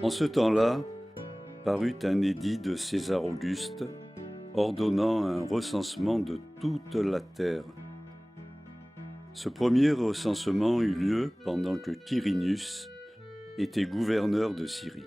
En ce temps-là, parut un édit de César Auguste ordonnant un recensement de toute la terre. Ce premier recensement eut lieu pendant que Quirinius était gouverneur de Syrie.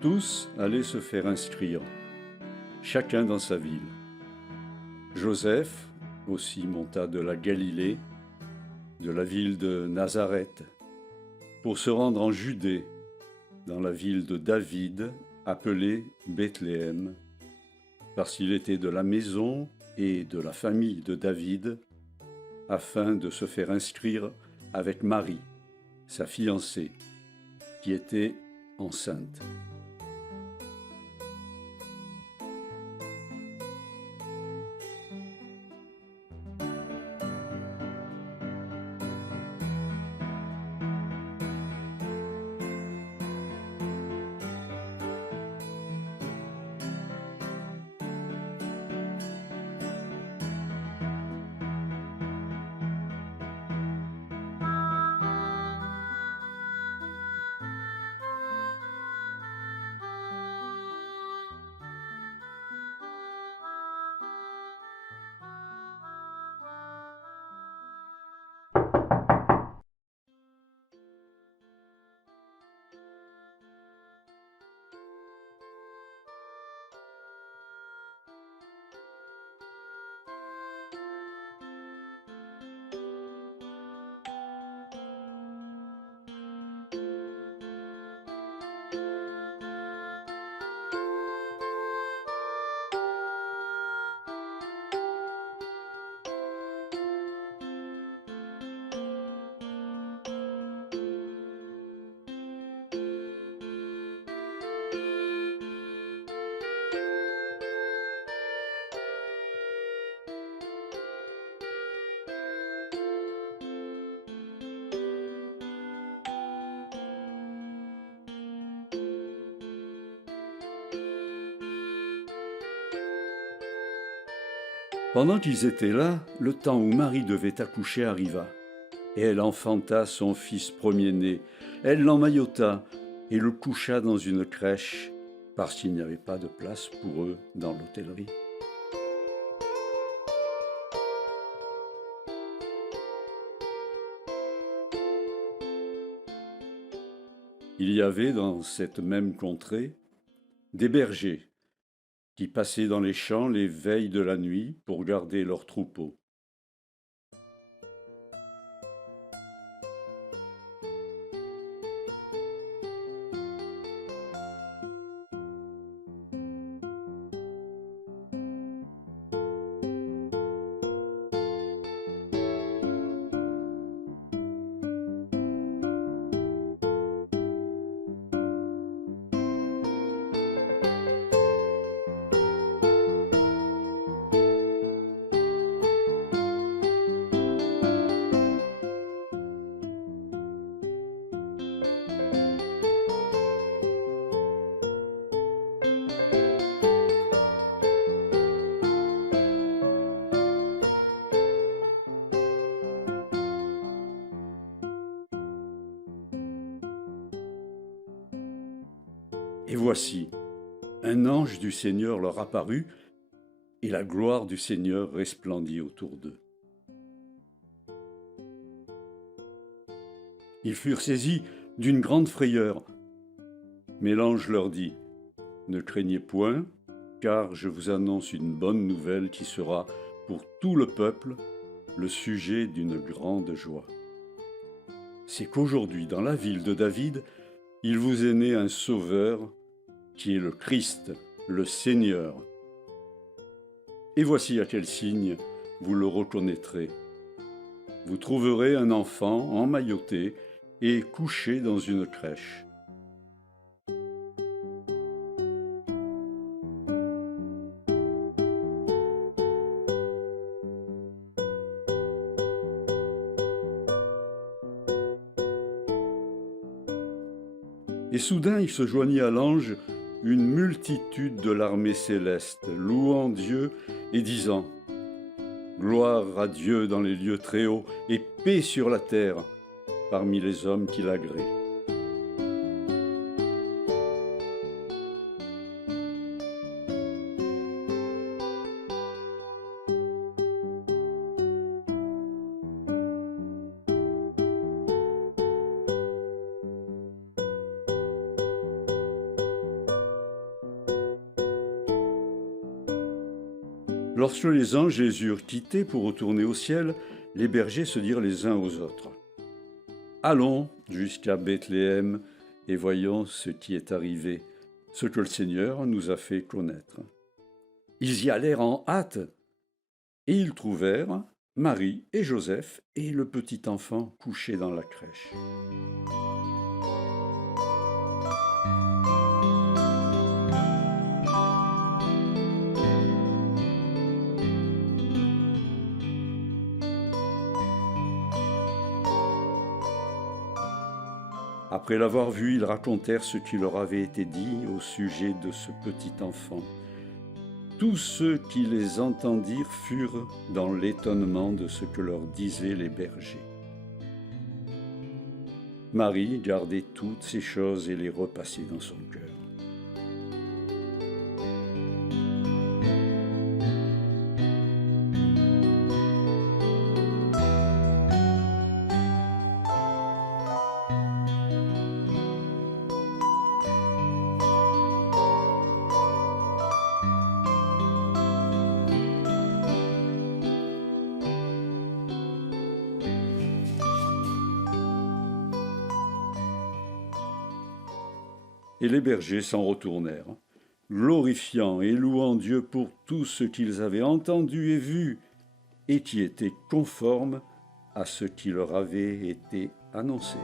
Tous allaient se faire inscrire, chacun dans sa ville. Joseph aussi monta de la Galilée, de la ville de Nazareth, pour se rendre en Judée, dans la ville de David, appelée Bethléem, parce qu'il était de la maison et de la famille de David, afin de se faire inscrire avec Marie, sa fiancée, qui était enceinte. Pendant qu'ils étaient là, le temps où Marie devait accoucher arriva, et elle enfanta son fils premier-né. Elle l'emmaillota et le coucha dans une crèche, parce qu'il n'y avait pas de place pour eux dans l'hôtellerie. Il y avait dans cette même contrée des bergers qui passaient dans les champs les veilles de la nuit pour garder leurs troupeaux. Et voici, un ange du Seigneur leur apparut, et la gloire du Seigneur resplendit autour d'eux. Ils furent saisis d'une grande frayeur. Mais l'ange leur dit, « Ne craignez point, car je vous annonce une bonne nouvelle qui sera pour tout le peuple le sujet d'une grande joie. C'est qu'aujourd'hui, dans la ville de David, il vous est né un sauveur qui est le Christ, le Seigneur. Et voici à quel signe vous le reconnaîtrez. Vous trouverez un enfant emmailloté et couché dans une crèche. Et soudain il se joignit à l'ange une multitude de l'armée céleste, louant Dieu et disant « Gloire à Dieu dans les lieux très hauts et paix sur la terre parmi les hommes qui l'agréent. » Lorsque les anges les eurent quittés pour retourner au ciel, les bergers se dirent les uns aux autres « Allons jusqu'à Bethléem et voyons ce qui est arrivé, ce que le Seigneur nous a fait connaître. » Ils y allèrent en hâte, et ils trouvèrent Marie et Joseph et le petit enfant couché dans la crèche. Après l'avoir vu, ils racontèrent ce qui leur avait été dit au sujet de ce petit enfant. Tous ceux qui les entendirent furent dans l'étonnement de ce que leur disaient les bergers. Marie gardait toutes ces choses et les repassait dans son cœur. Et les bergers s'en retournèrent, glorifiant et louant Dieu pour tout ce qu'ils avaient entendu et vu, et qui était conforme à ce qui leur avait été annoncé.